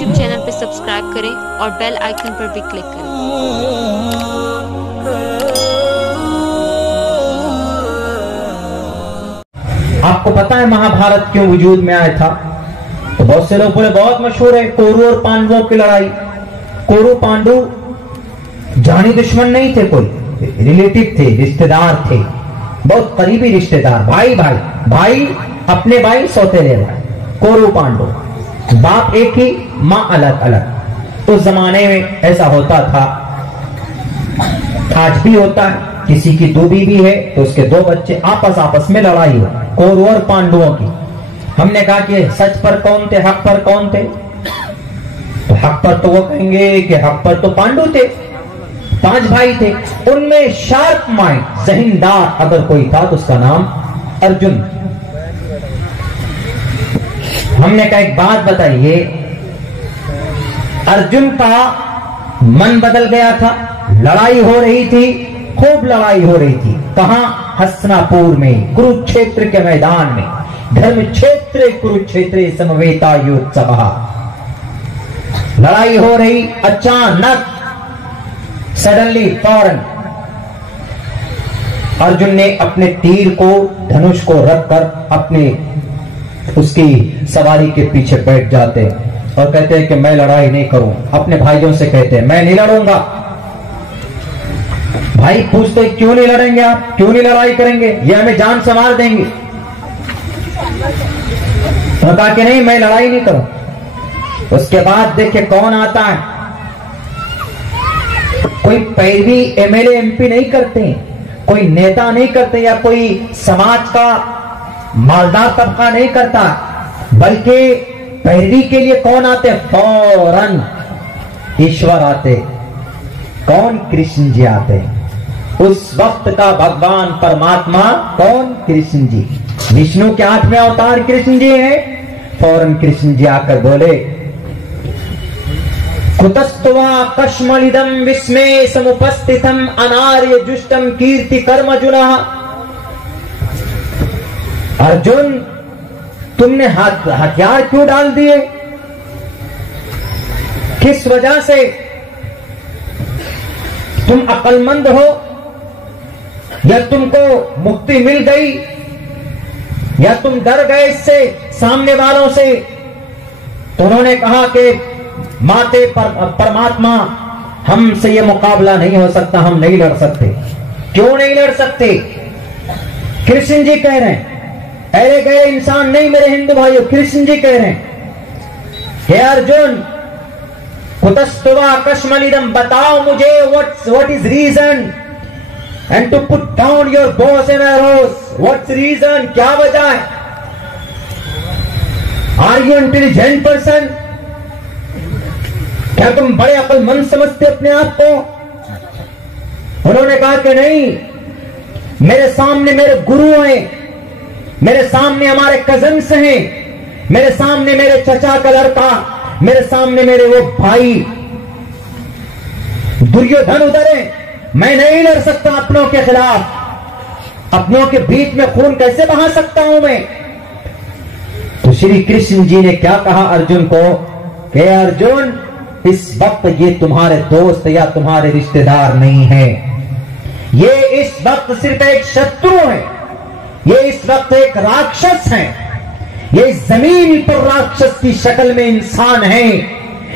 YouTube channel पर subscribe करें और बेल आइकन पर भी क्लिक करें। आपको पता है महाभारत क्यों वजूद में आया था? तो बहुत से लोग बोले बहुत मशहूर है, कौरव और पांडवों की लड़ाई। कौरव पांडु जानी दुश्मन नहीं थे, कोई रिलेटिव थे, रिश्तेदार थे, बहुत करीबी रिश्तेदार, भाई भाई भाई, अपने भाई सौतेले भाई। कौरव पांडु, बाप एक ही, मां अलग अलग। उस जमाने में ऐसा होता था, आज भी होता है। किसी की दो बीवी है तो उसके दो बच्चे, आपस में लड़ाई हो, कौरव और पांडवों की। हमने कहा कि सच पर कौन थे, हक पर कौन थे? तो हक पर तो वो कहेंगे कि हक पर तो पांडु थे, 5 भाई थे। उनमें शार्प माइंड, जहीनदार अगर कोई था तो उसका नाम अर्जुन। हमने कहा एक बात बताइए, अर्जुन का मन बदल गया था, लड़ाई हो रही थी, खूब लड़ाई हो रही थी। कहां? हस्तिनापुर में, कुरुक्षेत्र के मैदान में। धर्म क्षेत्र कुरुक्षेत्र समवेता युत्सवः, लड़ाई हो रही। अचानक सडनली, फौरन अर्जुन ने अपने तीर को, धनुष को रखकर अपने उसकी सवारी के पीछे बैठ जाते और कहते हैं कि मैं लड़ाई नहीं करूं। अपने भाइयों से कहते हैं मैं नहीं लड़ूंगा। भाई पूछते क्यों नहीं लड़ेंगे आप, क्यों नहीं लड़ाई करेंगे, ये हमें जान से मार देंगे। तो कहा कि नहीं, मैं लड़ाई नहीं करूं। उसके बाद देखिए कौन आता है। कोई पैरवी एमएलए एमपी नहीं करते, कोई नेता नहीं करते, या कोई समाज का मालदार तबका नहीं करता, बल्कि पैरवी के लिए कौन आते? फौरन ईश्वर आते। कौन? कृष्ण जी आते। उस वक्त का भगवान परमात्मा कौन? कृष्ण जी। विष्णु के 8वें अवतार कृष्ण जी हैं। फौरन कृष्ण जी आकर बोले, कुतस्त्वा कश्मलिदम विस्मय समुपस्थितम अनार्य जुष्टम कीर्ति कर्मजुनः। अर्जुन, तुमने हथियार क्यों डाल दिए? किस वजह से? तुम अक्लमंद हो या तुमको मुक्ति मिल गई, या तुम डर गए इससे, सामने वालों से? तो उन्होंने कहा कि माते परमात्मा, हमसे ये मुकाबला नहीं हो सकता, हम नहीं लड़ सकते। क्यों नहीं लड़ सकते? कृष्ण जी कह रहे हैं, अरे गए इंसान नहीं मेरे हिंदू भाइयों, कृष्ण जी कह रहे हैं, हे अर्जुन, कुतस्तुवा कश्मलिदम, बताओ मुझे what is reason and to put down your bows and arrows, what's reason, क्या वजह है? Are you intelligent person? क्या तुम बड़े अक्लमंद समझते अपने आप को? उन्होंने कहा कि नहीं, मेरे सामने मेरे गुरु हैं, मेरे सामने हमारे कजन्स हैं, मेरे सामने मेरे चचा का लड़का, मेरे सामने मेरे वो भाई दुर्योधन उधर है, मैं नहीं लड़ सकता अपनों के खिलाफ। अपनों के बीच में खून कैसे बहा सकता हूं मैं? तो श्री कृष्ण जी ने क्या कहा अर्जुन को कि अर्जुन, इस वक्त ये तुम्हारे दोस्त या तुम्हारे रिश्तेदार नहीं है, ये इस वक्त सिर्फ एक शत्रु है, ये इस वक्त एक राक्षस है, ये जमीन पर राक्षस की शक्ल में इंसान है।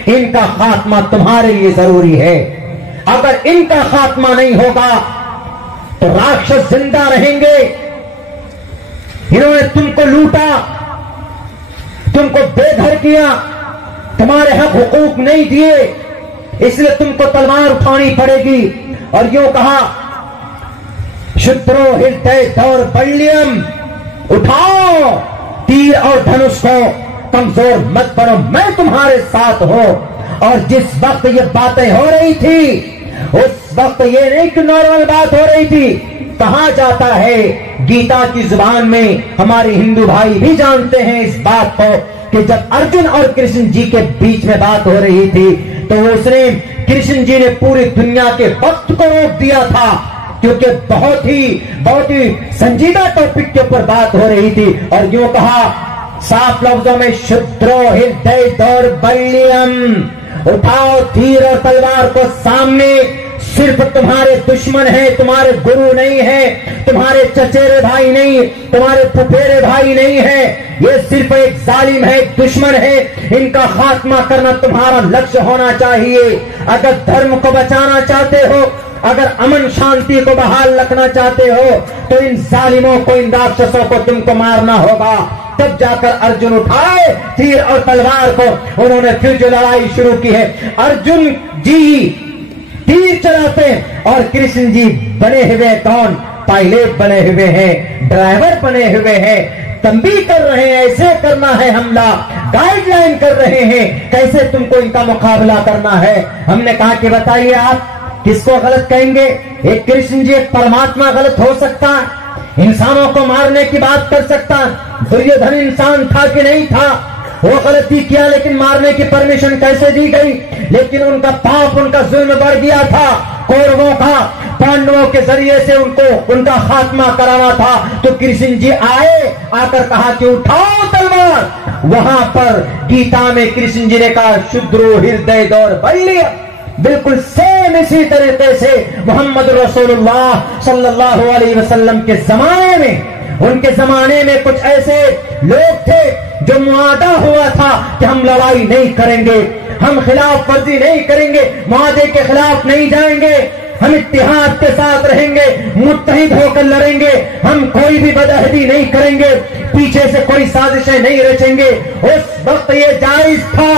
इनका खात्मा तुम्हारे लिए जरूरी है। अगर इनका खात्मा नहीं होगा तो राक्षस जिंदा रहेंगे। इन्होंने तुमको लूटा, तुमको बेघर किया, तुम्हारे हक हुकूक नहीं दिए, इसलिए तुमको तलवार उठानी पड़ेगी। और यूं कहा, शुद्रो हृदय दौर्बल्यम, उठाओ तीर और धनुष को, कमजोर मत करो, मैं तुम्हारे साथ हूं। और जिस वक्त ये बातें हो रही थी, उस वक्त ये नहीं कि नॉर्मल बात हो रही थी। कहा जाता है गीता की जुबान में, हमारे हिंदू भाई भी जानते हैं इस बात को, कि जब अर्जुन और कृष्ण जी के बीच में बात हो रही थी तो उसने, कृष्ण जी ने पूरी दुनिया के वक्त को रोक दिया था, क्योंकि बहुत ही संजीदा टॉपिक के ऊपर बात हो रही थी। और यूं कहा, साफ लफ्जों में शुद्रो हृदय दौर्बल्यम, उठाओ तीर और तलवार को सामने। सिर्फ तुम्हारे दुश्मन है, तुम्हारे गुरु नहीं है, तुम्हारे चचेरे भाई नहीं, तुम्हारे फुफेरे भाई नहीं है। ये सिर्फ एक जालिम है, एक दुश्मन है। इनका खात्मा करना तुम्हारा लक्ष्य होना चाहिए। अगर धर्म को बचाना चाहते हो, अगर अमन शांति को बहाल रखना चाहते हो, तो इन जालिमों को, इन राक्षसों को तुमको मारना होगा। तब जाकर अर्जुन उठाए तीर और तलवार को। उन्होंने फिर जो लड़ाई शुरू की है, अर्जुन जी तीर चलाते और कृष्ण जी बने हुए कौन? पायलट बने हुए हैं, ड्राइवर बने हुए हैं, तंबी कर रहे हैं, ऐसे करना है हमला, गाइडलाइन कर रहे हैं, कैसे तुमको इनका मुकाबला करना है। हमने कहा कि बताइए आप किसको गलत कहेंगे? एक कृष्ण जी, एक परमात्मा गलत हो सकता? इंसानों को मारने की बात कर सकता? दुर्योधन इंसान था कि नहीं था? वो गलती किया, लेकिन मारने की परमिशन कैसे दी गई? लेकिन उनका पाप, उनका जुल्म बढ़ गया था। कौरवों का पांडवों के जरिए से उनको उनका खात्मा कराना था। तो कृष्ण जी आए, आकर कहा कि उठाओ तलवार। वहां पर गीता में कृष्ण जी ने कहा शुद्रो हृदय दौर्बल्य। बिल्कुल सेम इसी तरीके से मोहम्मद रसूलुल्लाह सल्लल्लाहु अलैहि वसल्लम के जमाने में, उनके जमाने में कुछ ऐसे लोग थे जो मुआदा हुआ था कि हम लड़ाई नहीं करेंगे, हम खिलाफ वर्जी नहीं करेंगे, मुआदे के खिलाफ नहीं जाएंगे, हम इत्तिहाद के साथ रहेंगे, मुत्तहिद होकर लड़ेंगे, हम कोई भी बदअहदी नहीं करेंगे, पीछे से कोई साजिशें नहीं रचेंगे। उस वक्त ये जायज था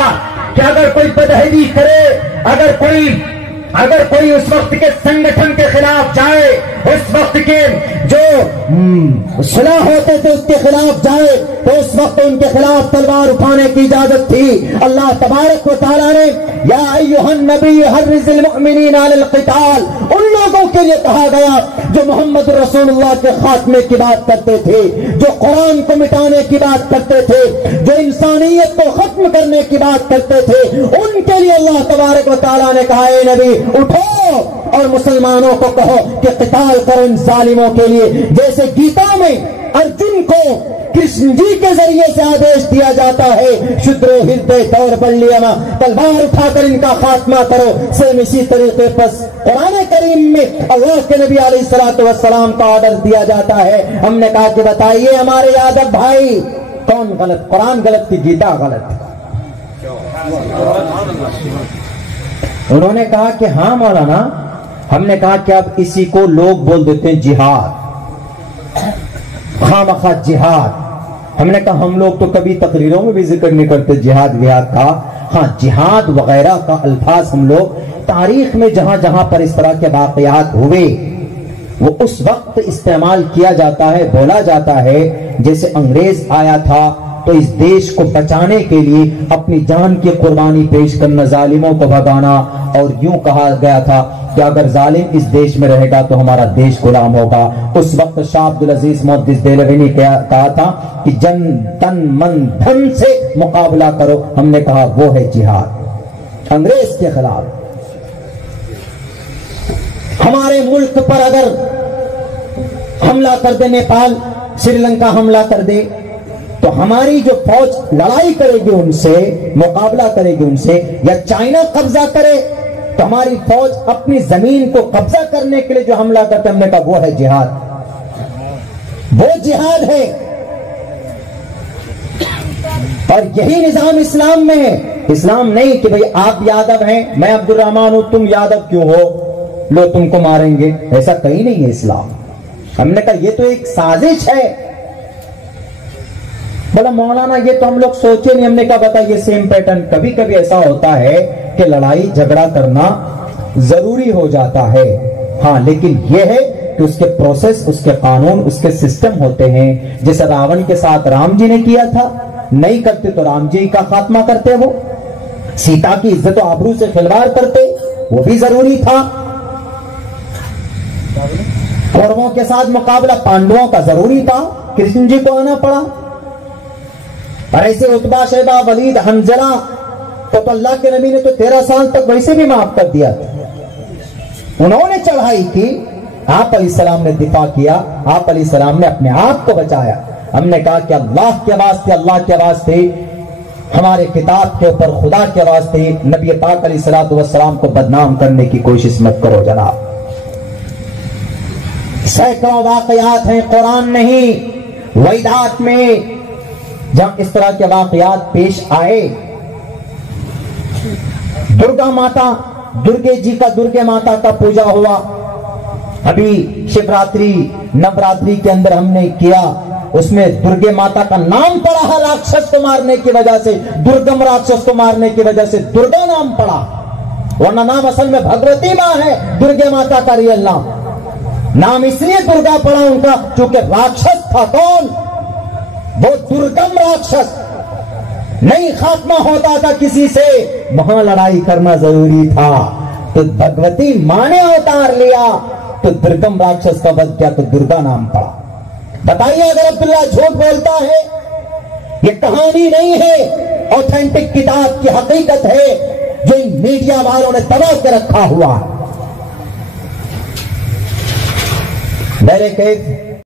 कि अगर कोई बदअहदी करे, अगर कोई उस वक्त के संगठन के खिलाफ जाए, उस वक्त के जो सुलह होते थे उसके खिलाफ जाए, तो उस वक्त उनके खिलाफ तलवार उठाने की इजाजत थी। अल्लाह तबारक व तआला ने या अय्युहन नबी हर्रिज़िल मुअमिनीना अलल क़िताल, उन लोगों के लिए कहा गया जो मोहम्मद रसूलुल्लाह के खात्मे की बात करते थे, जो कुरान को मिटाने की बात करते थे, जो इंसानियत को खत्म करने की बात करते थे, उनके लिए अल्लाह तबारक व तआला ने कहा ए नबी उठो और मुसलमानों को कहो कि क़िताल करो इन जालिमों के लिए। जैसे गीता में अर्जुन को कृष्ण जी के जरिए से आदेश दिया जाता है शुद्रो हृदय दौर्बल्यम, तलवार उठाकर इनका खात्मा करो, सेम इसी तरीके पर कुरान करीम में अल्लाह के नबी अलैहिस्सलातु वस्सलाम का ऑर्डर दिया जाता है। हमने कहा कि बताइए हमारे यादव भाई कौन गलत? कुरान गलत की गीता गलत? उन्होंने कहा कि हाँ मौलाना। हमने कहा कि अब इसी को लोग बोल देते हैं जिहाद, खामखा जिहाद। हमने कहा हम लोग तो कभी तकरीरों में भी जिक्र नहीं करते जिहाद विहाद का। हाँ, जिहाद वगैरह का अल्फाज हम लोग तारीख में जहां जहां पर इस तरह के वाकयात हुए वो उस वक्त इस्तेमाल किया जाता है, बोला जाता है। जैसे अंग्रेज आया था तो इस देश को बचाने के लिए अपनी जान की कुर्बानी पेश करना, जालिमों को भगाना, और यूं कहा गया था कि अगर जालिम इस देश में रहेगा तो हमारा देश गुलाम होगा। उस वक्त शाह अब्दुल अजीज मोहद्दिस देहलवी ने कहा था कि जन तन मन धन से मुकाबला करो। हमने कहा वो है जिहाद अंग्रेज के खिलाफ। हमारे मुल्क पर अगर हमला कर दे, नेपाल श्रीलंका हमला कर दे, तो हमारी जो फौज लड़ाई करेगी उनसे, मुकाबला करेगी उनसे, या चाइना कब्जा करे तो हमारी फौज अपनी जमीन को कब्जा करने के लिए जो हमला करते, हमने कहा वो है जिहाद, वो जिहाद है। और यही निजाम इस्लाम में है। इस्लाम नहीं कि भाई आप यादव हैं, मैं अब्दुल रहमान हूं, तुम यादव क्यों हो, लो तुमको मारेंगे, ऐसा कहीं नहीं है इस्लाम। हमने कहा ये तो एक साजिश है। बोला मौलाना ये तो हम लोग सोचे नहीं। हमने कहा बताइए सेम पैटर्न कभी कभी ऐसा होता है कि लड़ाई झगड़ा करना जरूरी हो जाता है, हाँ, लेकिन यह है कि उसके प्रोसेस, उसके कानून, उसके सिस्टम होते हैं। जैसे रावण के साथ राम जी ने किया था, नहीं करते तो राम जी का खात्मा करते, वो सीता की इज्जत और आबरू से खिलवाड़ करते, वो भी जरूरी था। कौरवों के साथ मुकाबला पांडवों का जरूरी था, कृष्ण जी को आना पड़ा। और ऐसे उतबा, शैबा, वलीद, हंजला तो अल्लाह के नबी ने तो 13 साल तक वैसे भी माफ कर दिया था। उन्होंने चढ़ाई की, आप अलैहिस्सलाम ने दिफा किया, आप अलैहिस्सलाम ने अपने आप को बचाया। हमने कहा कि अल्लाह के वास्ते, अल्लाह के वास्ते, हमारे किताब के ऊपर, खुदा के वास्ते नबी पाक अलैहिस्सलातु वस्सलाम को बदनाम करने की कोशिश मत करो जनाब। सैकड़ों वाकयात हैं, कुरान नहीं, वैदात में जहां इस तरह के वाकयात पेश आए। दुर्गा माता, दुर्गे जी का, दुर्गे माता का पूजा हुआ। अभी शिवरात्रि, नवरात्रि के अंदर हमने किया, उसमें दुर्गे माता का नाम पड़ा है राक्षस को मारने की वजह से, दुर्गम राक्षस को मारने की वजह से दुर्गा नाम पड़ा, वरना नाम असल में भगवती मां है, दुर्गे माता का रियल नाम इसलिए दुर्गा पड़ा उनका क्योंकि राक्षस था। कौन? वो दुर्गम राक्षस, नहीं खात्मा होता था किसी से, वहां लड़ाई करना जरूरी था, तो भगवती मां ने अवतार लिया, तो दुर्गम राक्षस का वध किया, तो दुर्गा नाम पड़ा। बताइए, अगर अब्दुल्ला झूठ बोलता है, ये कहानी नहीं है, ऑथेंटिक किताब की हकीकत है जो इन मीडिया वालों ने दबा के रखा हुआ है। मेरे कैद